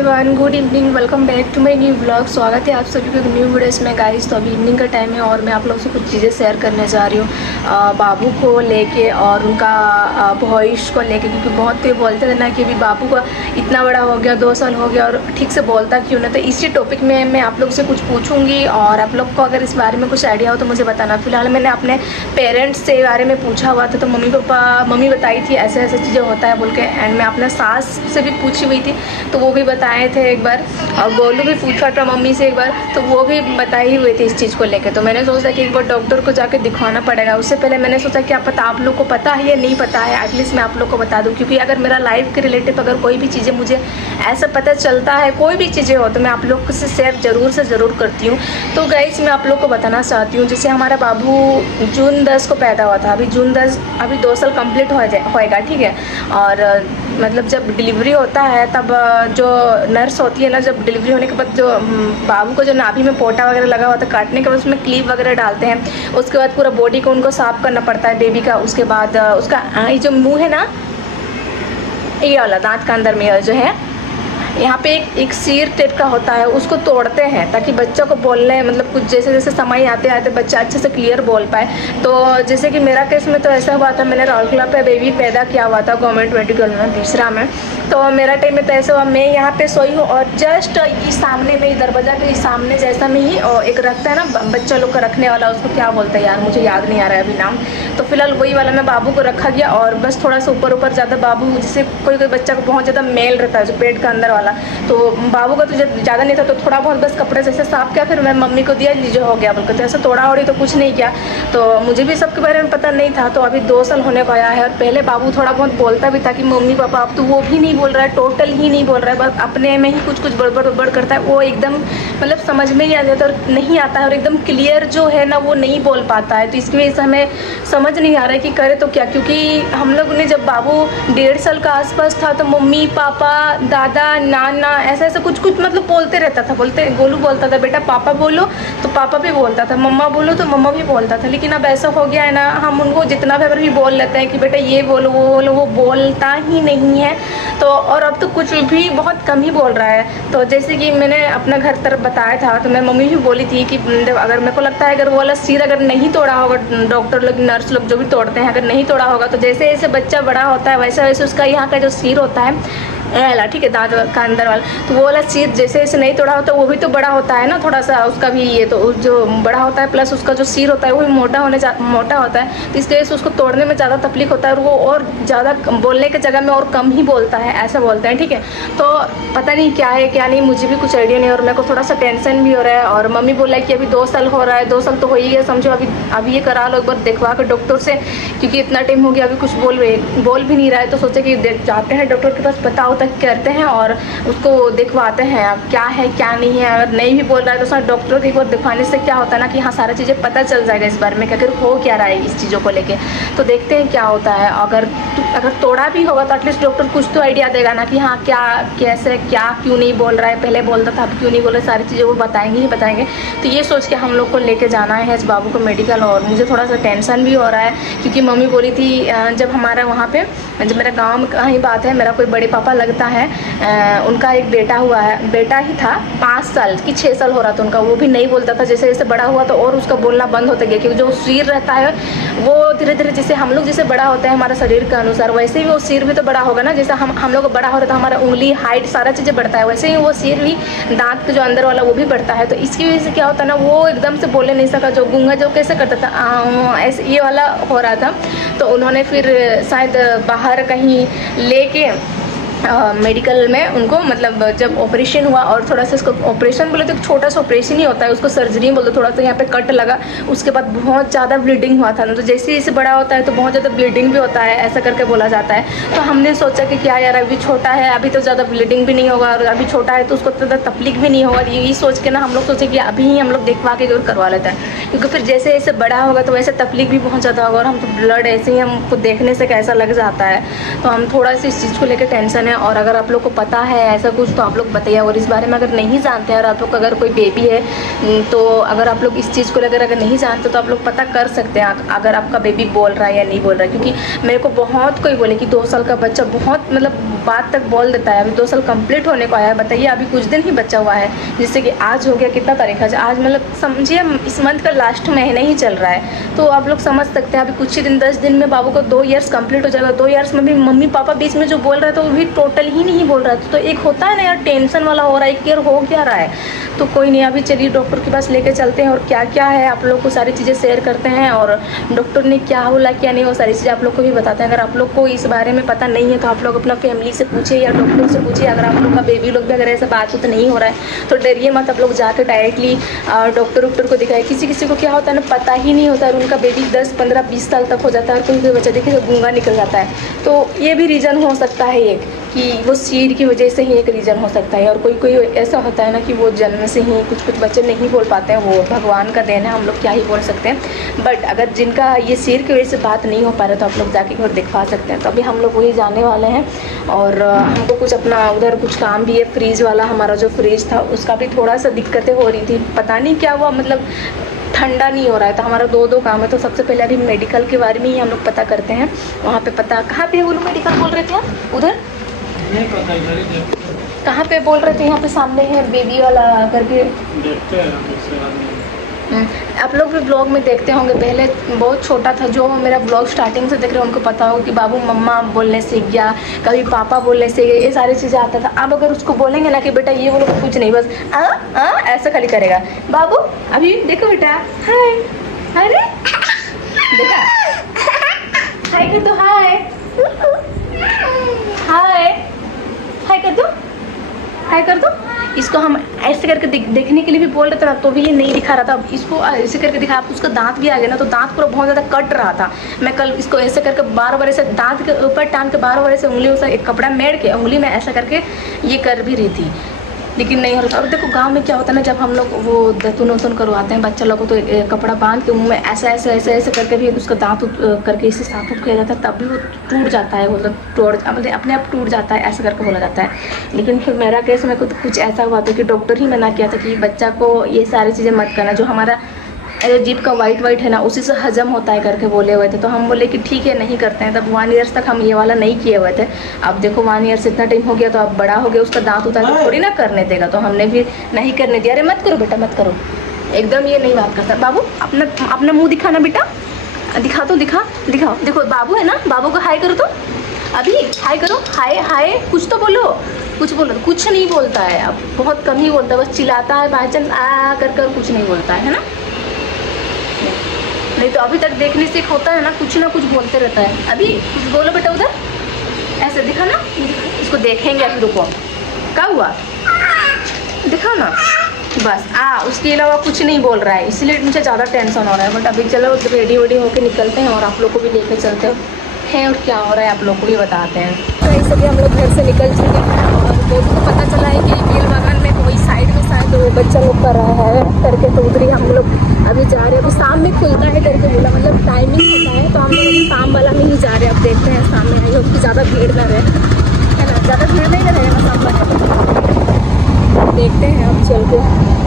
Everyone, good evening. Welcome back to my new blog. स्वागत है आप सभी को न्यू वीडियोस में गाइस। तो अभी इवनिंग का टाइम है और मैं आप लोगों से कुछ चीज़ें शेयर करने जा रही हूँ बाबू को लेके और उनका भविष्य को लेके, क्योंकि बहुत तो बोलते थे ना कि अभी बाबू का इतना बड़ा हो गया, 2 साल हो गया और ठीक से बोलता क्यों ना। तो इसी टॉपिक में मैं आप लोग से कुछ पूछूंगी और आप लोग को अगर इस बारे में कुछ आइडिया हो तो मुझे बताना। फिलहाल मैंने अपने पेरेंट्स से बारे में पूछा हुआ था, तो मम्मी बताई थी ऐसे ऐसे चीज़ें होता है बोल के। एंड मैं अपने सास से भी पूछी हुई थी तो वो भी बताए थे एक बार, और गोलू भी पूछा था मम्मी से एक बार, तो वो भी बताई हुई थी इस चीज़ को लेके। तो मैंने सोचा कि एक बार डॉक्टर को जाके दिखवाना पड़ेगा। उससे पहले मैंने सोचा क्या पता आप लोग को पता है या नहीं पता है, एटलीस्ट मैं आप लोग को बता दूं, क्योंकि अगर मेरा लाइफ के रिलेटिव अगर कोई भी चीज़ें मुझे ऐसा पता चलता है, कोई भी चीज़ें हो, तो मैं आप लोग से शेयर ज़रूर से ज़रूर करती हूँ। तो गाइस मैं आप लोग को बताना चाहती हूँ, जैसे हमारा बाबू जून 10 को पैदा हुआ था, अभी जून 10 अभी 2 साल कंप्लीट होएगा, ठीक है। और मतलब जब डिलीवरी होता है तब जो नर्स होती है ना, जब डिलीवरी होने के बाद जो बाबू को जो नाभि में पोटा वगैरह लगा हुआ था, काटने के बाद उसमें क्लीप वगैरह डालते हैं। उसके बाद पूरा बॉडी को उनको साफ करना पड़ता है बेबी का। उसके बाद उसका ये जो मुंह है ना, ये वाला दांत का अंदर में जो है यहाँ पे एक सिर टाइप का होता है, उसको तोड़ते हैं ताकि बच्चों को बोलने मतलब कुछ जैसे जैसे समय आते आते बच्चा अच्छे से क्लियर बोल पाए। तो जैसे कि मेरा केस में तो ऐसा हुआ था, मैंने राउरकेला पे बेबी पैदा किया हुआ था गवर्नमेंट मेडिकल में, तीसरा में। तो मेरा टाइम में तो ऐसा हुआ, मैं यहाँ पे सोई हूँ और जस्ट इस सामने में, दरवाजा के सामने जैसा में ही और एक रखता है ना बच्चा लोग का रखने वाला, उसको क्या बोलते हैं यार, मुझे याद नहीं आ रहा है अभी नाम। तो फिलहाल वही वाला मैं बाबू को रखा गया और बस थोड़ा सा ऊपर ऊपर ज़्यादा बाबू, जैसे कोई कोई बच्चा को बहुत ज़्यादा मेल रहता है जो पेट का अंदर वाला, तो बाबू का तो ज़्यादा नहीं था, तो थोड़ा बहुत बस कपड़े से साफ किया, फिर मैं मम्मी को दिया, लीजिए हो गया बोलकर। तो ऐसा तोड़ा ओड़ी तो कुछ नहीं किया, तो मुझे भी सबके बारे में पता नहीं था। तो अभी 2 साल होने को आया है और पहले बाबू थोड़ा बहुत बोलता भी था कि मम्मी पापा, अब तो वो भी नहीं बोल रहा है, टोटल ही नहीं बोल रहा है, बस अपने में ही कुछ कुछ बड़बड़ करता है। वो एकदम मतलब समझ में नहीं आ जाता और नहीं आता है, और एकदम क्लियर जो है ना वो नहीं बोल पाता है। तो इसकी वजह से हमें समझ नहीं आ रहा है कि करे तो क्या, क्योंकि हम लोग ने जब बाबू 1.5 साल का आसपास था तो मम्मी पापा दादा नाना ऐसा ऐसा कुछ कुछ मतलब बोलते रहता था। गोलू बोलता था बेटा पापा बोलो, तो पापा भी बोलता था, मम्मा बोलो तो मम्मा भी बोलता था। लेकिन अब ऐसा हो गया है ना, हम उनको जितना भी बोल लेते हैं कि बेटा ये बोलो वो बोलो, वो बोलता ही नहीं है। तो और अब तो कुछ भी बहुत कम ही बोल रहा है। तो जैसे कि मैंने अपना घर तरफ बताया था, तो मैं मम्मी भी बोली थी कि अगर मेरे को लगता है अगर वो वाला सिर अगर नहीं तोड़ा होगा, डॉक्टर लोग नर्स लोग जो भी तोड़ते हैं, अगर नहीं तोड़ा होगा तो जैसे जैसे बच्चा बड़ा होता है वैसे वैसे उसका यहाँ का जो सिर होता है वाला, ठीक है, दांत का अंदर वाला, तो वो वाला सिर जैसे जैसे नहीं तोड़ा होता वो भी तो बड़ा होता है ना थोड़ा सा, उसका भी ये तो जो बड़ा होता है प्लस उसका जो सिर होता है वो भी मोटा होता है। तो इस वजह से उसको तोड़ने में ज़्यादा तकलीफ होता है और वो और ज़्यादा बोलने की जगह में और कम ही बोलता है, ऐसा बोलते हैं, ठीक है। तो पता नहीं क्या है क्या नहीं, मुझे भी कुछ आइडिया नहीं और मेरे को थोड़ा सा टेंशन भी हो रहा है। और मम्मी बोला है कि अभी 2 साल हो रहा है, 2 साल तो हो ही गया समझो, अभी ये करा लो एक बार दिखवा कर डॉक्टर से, क्योंकि इतना टाइम हो गया अभी कुछ बोल भी नहीं रहा है। तो सोचे कि जाते हैं डॉक्टर के पास, बताओ तक करते हैं और उसको दिखवाते हैं अब क्या है क्या नहीं है। अगर नहीं भी बोल रहा है तो सर डॉक्टर को एक बार दिखवाने से क्या होता है ना कि हाँ सारी चीज़ें पता चल जाएगा इस बारे में कि अगर हो क्या रहा है इस चीज़ों को लेके। तो देखते हैं क्या होता है। अगर तोड़ा भी होगा तो एटलीस्ट डॉक्टर कुछ तो आइडिया देगा ना कि हाँ क्या कैसे क्या क्यों नहीं बोल रहा है, पहले बोलता था अब क्यों नहीं बोल रहा, सारी चीज़ें वो बताएंगे ही बताएंगे। तो ये सोच के हम लोग को लेके जाना है इस बाबू को मेडिकल। और मुझे थोड़ा सा टेंशन भी हो रहा है क्योंकि मम्मी बोली थी जब हमारा वहाँ पे, जब मेरा गाँव का ही बात है, मेरा कोई बड़े पापा लगता है, उनका एक बेटा हुआ है, बेटा ही था 5 साल की 6 साल हो रहा था उनका, वो भी नहीं बोलता था। जैसे जैसे बड़ा हुआ तो और उसका बोलना बंद होता गया, क्योंकि जो सिर रहता है वो धीरे धीरे जैसे हम लोग जैसे बड़ा होता है हमारा शरीर के अनुसार, वैसे ही वो सिर भी तो बड़ा होगा ना। जैसे हम लोग बड़ा होता है तो हमारा उंगली हाइट सारा चीज़ें बढ़ता है, वैसे ही वो सिर भी दांत के जो अंदर वाला वो भी बढ़ता है। तो इसकी वजह से क्या होता है ना, वो एकदम से बोले नहीं सका, जो गूंगा जो कैसे करता था ऐसे ये वाला हो रहा था। तो उन्होंने फिर शायद बाहर कहीं लेके मेडिकल में उनको मतलब जब ऑपरेशन हुआ और थोड़ा सा इसको ऑपरेशन बोले तो छोटा सा ऑपरेशन ही होता है, उसको सर्जरी बोलते, थोड़ा सा यहाँ पे कट लगा, उसके बाद बहुत ज़्यादा ब्लीडिंग हुआ था। तो जैसे जैसे बड़ा होता है तो बहुत ज़्यादा ब्लीडिंग भी होता है, ऐसा करके बोला जाता है। तो हमने सोचा कि क्या यार अभी छोटा है, अभी तो ज़्यादा ब्लीडिंग भी नहीं होगा और अभी छोटा है तो उसको ज़्यादा तकलीफ भी नहीं होगा। यही सोच के ना हम लोग सोचे कि अभी ही हम लोग देखवा के जरूर करवा लेते हैं, क्योंकि फिर जैसे जैसे बड़ा होगा तो वैसे तकलीफ भी बहुत ज़्यादा होगा और हम तो ब्लड ऐसे ही हमको देखने से कैसा लग जाता है। तो हम थोड़ा सा इस चीज़ को लेकर टेंशन हैं, और अगर आप लोग को पता है ऐसा कुछ तो आप लोग बताइए। और इस बारे में अगर नहीं जानते हैं और आप लोग अगर कोई बेबी है तो अगर आप लोग इस चीज़ को लेकर अगर नहीं जानते तो आप लोग पता कर सकते हैं अगर आपका बेबी बोल रहा है या नहीं बोल रहा है। क्योंकि मेरे को बहुत कोई बोले कि 2 साल का बच्चा बहुत मतलब बात तक बोल देता है, अभी 2 साल कंप्लीट होने को आया है, बताइए अभी कुछ दिन ही बचा हुआ है, जिससे कि आज हो गया कितना तारीख है आज, मतलब समझिए इस मंथ का लास्ट महीना ही चल रहा है। तो आप लोग समझ सकते हैं अभी कुछ ही दिन 10 दिन में बाबू को 2 ईयर्स कंप्लीट हो जाएगा। 2 ईयर्स में भी मम्मी पापा बीच में जो बोल रहे थे वो भी टोटल ही नहीं बोल रहा था। तो एक होता है ना यार टेंशन वाला हो रहा है कि यार हो क्या रहा है। तो कोई नहीं, अभी चलिए डॉक्टर के पास लेके चलते हैं और क्या क्या है आप लोग को सारी चीज़ें शेयर करते हैं, और डॉक्टर ने क्या बोला क्या नहीं वो सारी चीज़ें आप लोग को भी बताते हैं। अगर आप लोग को इस बारे में पता नहीं है तो आप लोग अपना फैमिली से पूछिए या डॉक्टर से पूछिए। अगर आप लोग का बेबी लोग भी अगर ऐसा बात तो नहीं हो रहा है तो डरिए मत, आप लोग जाकर डायरेक्टली डॉक्टर को दिखाए। किसी किसी को क्या होता है ना पता ही नहीं होता है, उनका बेबी 10, 15, 20 साल तक हो जाता है और कोई बच्चा देखिए गूंगा निकल जाता है। तो ये भी रीज़न हो सकता है एक कि वो सीड की वजह से ही एक रीज़न हो सकता है। और कोई ऐसा होता है ना कि वो जन्म से ही कुछ बच्चे नहीं बोल पाते हैं, वो भगवान का देन है, हम लोग क्या ही बोल सकते हैं। बट अगर जिनका ये सीड की वजह से बात नहीं हो पा रहा तो आप लोग जाके और दिखवा सकते हैं। तो अभी हम लोग वही जाने वाले हैं और हमको कुछ अपना उधर कुछ काम भी है। फ्रीज वाला हमारा जो फ्रीज था उसका भी थोड़ा सा दिक्कतें हो रही थी, पता नहीं क्या हुआ, मतलब ठंडा नहीं हो रहा है। तो हमारा 2 काम है। तो सबसे पहले अभी मेडिकल के बारे में ही हम लोग पता करते हैं। वहाँ पे पता कहाँ पे वो लोग मेडिकल बोल रहे थे आप उधर कहाँ पे बोल रहे थे? यहाँ पे सामने है बेबी वाला करके, आप लोग भी ब्लॉग में देखते होंगे। पहले बहुत छोटा था, जो मेरा ब्लॉग स्टार्टिंग से देख रहे हैं उनको पता होगा कि बाबू मम्मा बोलने सीख गया, कभी पापा बोलने से ये सारी चीज़ें आता था। अब अगर उसको बोलेंगे ना कि बेटा ये बोलो कुछ नहीं, बस ऐसा खाली करेगा। बाबू अभी देखो बेटा, हाय, अरे देखा, हाय कर दो, हाय हाय हाय कर दो, हाय कर दो। इसको हम ऐसे करके देखने के लिए भी बोल रहे थे ना तो भी ये नहीं दिखा रहा था। अब इसको ऐसे करके दिखा, आप उसका दांत भी आ गया ना तो दांत पूरा बहुत ज़्यादा कट रहा था। मैं कल इसको ऐसे करके बार ऐसे दांत के ऊपर टांग के बार ऐसे उंगलियों से एक कपड़ा मेड़ के उंगली में ऐसा करके ये कर भी रही थी, लेकिन नहीं हो रहा था। और देखो गांव में क्या होता है ना, जब हम लोग वो दतुन वतुन करवाते हैं बच्चा लोग को तो कपड़ा बांध के मुंह में ऐसे करके भी उसका दांत करके इसे साफ किया जाता है, तब भी वो टूट जाता है, मतलब अपने आप टूट जाता है, ऐसा करके बोला जाता है। लेकिन फिर मेरा केस में कुछ ऐसा हुआ था कि डॉक्टर ही मना किया था कि बच्चा को ये सारी चीज़ें मत करना, जो हमारा जीभ का वाइट है ना उसी से हजम होता है करके बोले हुए थे। तो हम बोले कि ठीक है नहीं करते हैं। तब 1 ईयर्स तक हम ये वाला नहीं किए हुए थे। अब देखो 1 ईयर से इतना टाइम हो गया तो अब बड़ा हो गया, उसका दांत उतार के थोड़ी ना करने देगा, तो हमने भी नहीं करने दिया। अरे मत करो बेटा मत करो, एकदम ये नहीं बात करता। बाबू अपना मुँह दिखाना बेटा, दिखा तो दिखाओ। देखो बाबू है ना, बाबू को हाय करो, तो अभी हाय करो, हाय कुछ तो बोलो, कुछ नहीं बोलता है। अब बहुत कम ही बोलता है, बस चिल्लाता है बाई चांस आ कर कुछ नहीं बोलता है ना। नहीं तो अभी तक देखने से होता है ना कुछ बोलते रहता है। अभी कुछ बोलो बेटा उधर, ऐसे दिखा ना, इसको देखेंगे अभी, रुको क्या हुआ दिखाओ ना, बस उसके अलावा कुछ नहीं बोल रहा है, इसलिए मुझे ज़्यादा टेंशन हो रहा है। बट अभी चलो रेडी होके निकलते हैं और आप लोग को भी लेके चलते हैं और क्या हो रहा है आप लोग को भी बताते हैं। तो इसलिए हम लोग घर से निकल चुके हैं और दोनों को पता चला है कि बेल बागान में वही साइड में शायद वो बच्चा लोग कर रहा है करके, तो उधर ही हम लोग अभी जा रहे हैं। अभी शाम में खुलता है करके बोला, मतलब टाइमिंग होता है, तो हम लोग अभी शाम वाला में ही जा रहे हैं। अब देखते हैं शाम में आई हो कि ज़्यादा भीड़ ना रहे, है ना, ज़्यादा भीड़ नहीं रहेगा शाम वाले, देखते हैं अब चल के।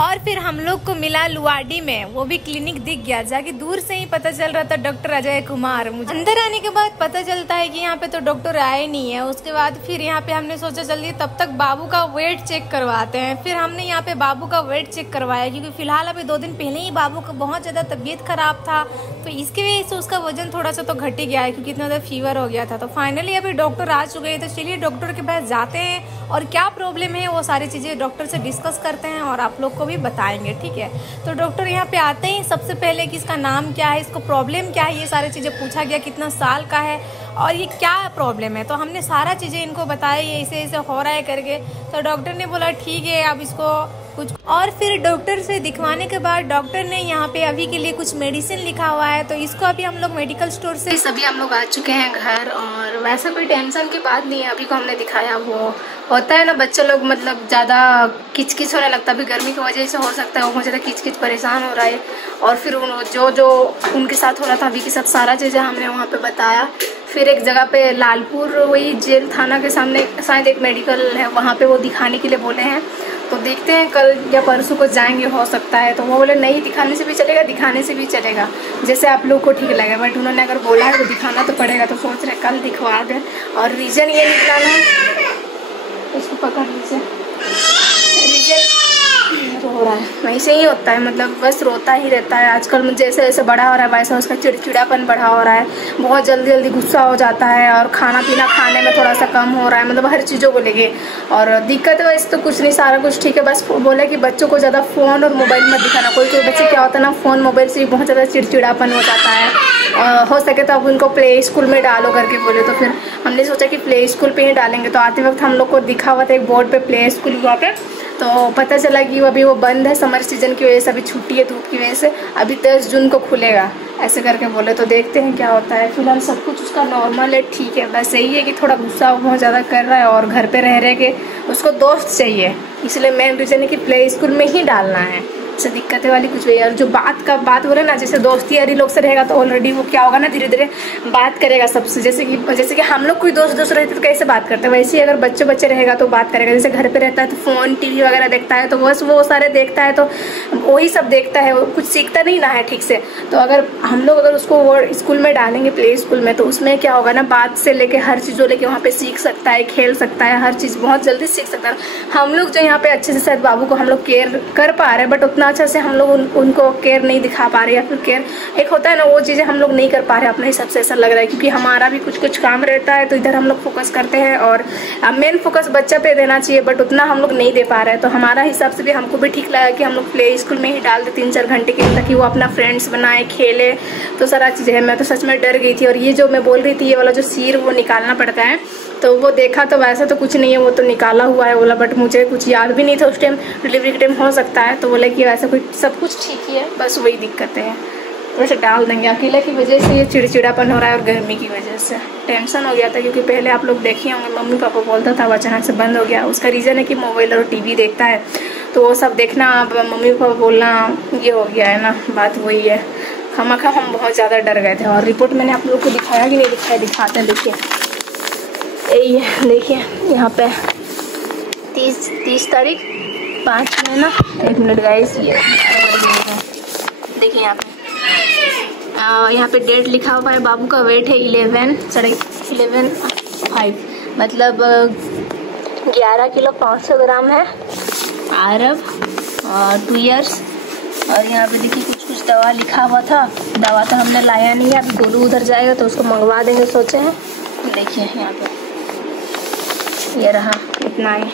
और फिर हम लोग को मिला लुआडी में, वो भी क्लिनिक दिख गया, जाके दूर से ही पता चल रहा था डॉक्टर अजय कुमार। मुझे अंदर आने के बाद पता चलता है कि यहाँ पे तो डॉक्टर आए नहीं है। उसके बाद फिर यहाँ पे हमने सोचा चलिए तब तक बाबू का वेट चेक करवाते हैं। फिर हमने यहाँ पे बाबू का वेट चेक करवाया, क्योंकि फिलहाल अभी 2 दिन पहले ही बाबू का बहुत ज्यादा तबीयत खराब था, तो इसकी वजह से उसका वजन थोड़ा सा तो घट ही गया है, क्योंकि इतना ज्यादा फीवर हो गया था। तो फाइनली अभी डॉक्टर आ चुके हैं, तो चलिए डॉक्टर के पास जाते हैं और क्या प्रॉब्लम है वो सारी चीजें डॉक्टर से डिस्कस करते हैं और आप लोग को भी बताएंगे, ठीक है। तो डॉक्टर यहाँ पे आते ही सबसे पहले कि इसका नाम क्या है, इसको प्रॉब्लम क्या है, ये सारी चीज़ें पूछा गया, कितना साल का है और ये क्या प्रॉब्लम है। तो हमने सारा चीज़ें इनको बताया, ये ऐसे हो रहा है करके। तो डॉक्टर ने बोला ठीक है अब इसको कुछ, और फिर डॉक्टर से दिखवाने के बाद डॉक्टर ने यहाँ पे अभी के लिए कुछ मेडिसिन लिखा हुआ है, तो इसको अभी हम लोग मेडिकल स्टोर से सभी हम लोग आ चुके हैं घर। और वैसा कोई टेंशन की बात नहीं है, अभी को हमने दिखाया। वो होता है ना बच्चे लोग मतलब ज़्यादा किचकिच होने लगता है, अभी गर्मी की वजह से हो सकता है वो बहुत ज़्यादा किचकिच परेशान हो रहा है। और फिर जो उनके साथ हो रहा था अभी के साथ सारा चीज़ें हमने वहाँ पे बताया। फिर एक जगह पे लालपुर वही जेल थाना के सामने शायद एक मेडिकल है, वहाँ पे वो दिखाने के लिए बोले हैं। तो देखते हैं कल या परसों को जाएंगे, हो सकता है। तो वो बोले नहीं दिखाने से भी चलेगा, दिखाने से भी चलेगा, जैसे आप लोग को ठीक लगे। बट उन्होंने अगर बोला है तो दिखाना तो पड़ेगा। तो सोच रहे कल दिखवा दें। और रीज़न ये निकला ना, इसको पकड़ लीजिए, रीज़न रो रहा है, वैसे ही होता है, मतलब बस रोता ही रहता है। आजकल जैसे जैसे बड़ा हो रहा है वैसा उसका चिड़चिड़ापन बढ़ा हो रहा है, बहुत जल्दी जल्दी गुस्सा हो जाता है और खाना पीना खाने में थोड़ा सा कम हो रहा है, मतलब हर चीज़ों को लेके। और दिक्कत वैसे तो कुछ नहीं, सारा कुछ ठीक है। बस बोले कि बच्चों को ज़्यादा फ़ोन और मोबाइल मत दिखाना। कोई कोई बच्चे क्या होता है ना, फ़ोन मोबाइल से भी बहुत ज़्यादा चिड़चिड़ापन हो जाता है। हो सके तो अब उनको प्ले स्कूल में डालो करके बोले। तो फिर हमने सोचा कि प्ले स्कूल पे ही डालेंगे। तो आते वक्त हम लोग को दिखा हुआ था एक बोर्ड पे प्ले स्कूल हुआ पे, तो पता चला कि अभी वो बंद है समर सीजन की वजह से, अभी छुट्टी है धूप की वजह से। अभी 10 जून को खुलेगा ऐसे करके बोले। तो देखते हैं क्या होता है। फिलहाल सब कुछ उसका नॉर्मल है, ठीक है। बस यही है कि थोड़ा गुस्सा बहुत ज़्यादा कर रहा है और घर पे रह के उसको दोस्त चाहिए, इसलिए मेन रीज़न है कि प्ले स्कूल में ही डालना है। से दिक्कतें वाली कुछ भी। और जो बात हो रहा है ना, जैसे दोस्ती यारी लोग से रहेगा तो ऑलरेडी वो क्या होगा ना, धीरे धीरे बात करेगा सबसे। जैसे कि हम लोग कोई दोस्त रहते तो कैसे बात करते हैं, वैसे ही अगर बच्चे रहेगा तो बात करेगा। जैसे घर पे रहता है तो फोन टीवी वगैरह देखता है, तो बस वो सारे देखता है, तो वही सब देखता है, वो कुछ सीखता नहीं ना है ठीक से। तो अगर हम लोग उसको वो स्कूल में डालेंगे, प्ले स्कूल में, तो उसमें क्या होगा ना, बात से लेके हर चीज़ों लेके वहाँ पे सीख सकता है, खेल सकता है, हर चीज़ बहुत जल्दी सीख सकता है। हम लोग जो यहाँ पे अच्छे से शायद बाबू को हम लोग केयर कर पा रहे हैं, बट उतना अच्छा से हम लोग उनको केयर नहीं दिखा पा रहे, या फिर केयर एक होता है ना, वो चीज़ें हम लोग नहीं कर पा रहे अपने हिसाब से, ऐसा लग रहा है। क्योंकि हमारा भी कुछ काम रहता है, तो इधर हम लोग फोकस करते हैं और मेन फोकस बच्चा पे देना चाहिए, बट उतना हम लोग नहीं दे पा रहे हैं। तो हमारा हिसाब से भी हमको भी ठीक लगा कि हम लोग प्ले स्कूल में ही डाल दे 3-4 घंटे के, ताकि वो अपना फ्रेंड्स बनाए, खेले, तो सारा चीज़ें है। मैं तो सच में डर गई थी। और ये जो मैं बोल रही थी, ये वाला जो सिर वो निकालना पड़ता है, तो वो देखा तो वैसा तो कुछ नहीं है, वो तो निकाला हुआ है बोला, बट मुझे कुछ याद भी नहीं था उस टाइम, डिलीवरी के टाइम हो सकता है। तो बोले कि वैसा कुछ सब कुछ ठीक ही है, बस वही दिक्कतें हैं। तो वैसे डाल देंगे। अकेले की वजह से ये चिड़चिड़ापन हो रहा है और गर्मी की वजह से टेंशन हो गया था। क्योंकि पहले आप लोग देखे होंगे मम्मी पापा बोलता था, वो अचानक से बंद हो गया। उसका रीज़न है कि मोबाइल और टीवी देखता है, तो वो सब देखना, अब मम्मी पापा बोलना, ये हो गया है ना, बात वही है। हम बहुत ज़्यादा डर गए थे। और रिपोर्ट मैंने आप लोग को दिखाया कि नहीं दिखाया, दिखाते हैं, देखिए यही है, देखिए यहाँ पे 30 तारीख 5 महीना 1 मिनट गाइस, ये देखिए यहाँ पे डेट लिखा हुआ है। बाबू का वेट है 11.5, मतलब 11 किलो 500 ग्राम है, आरब, और 2 इयर्स। और यहाँ पे देखिए कुछ दवा लिखा हुआ था, दवा तो हमने लाया नहीं है, अभी गोलू उधर जाएगा तो उसको मंगवा देंगे सोचे हैं। देखिए यहाँ पे ये रहा, इतना ही।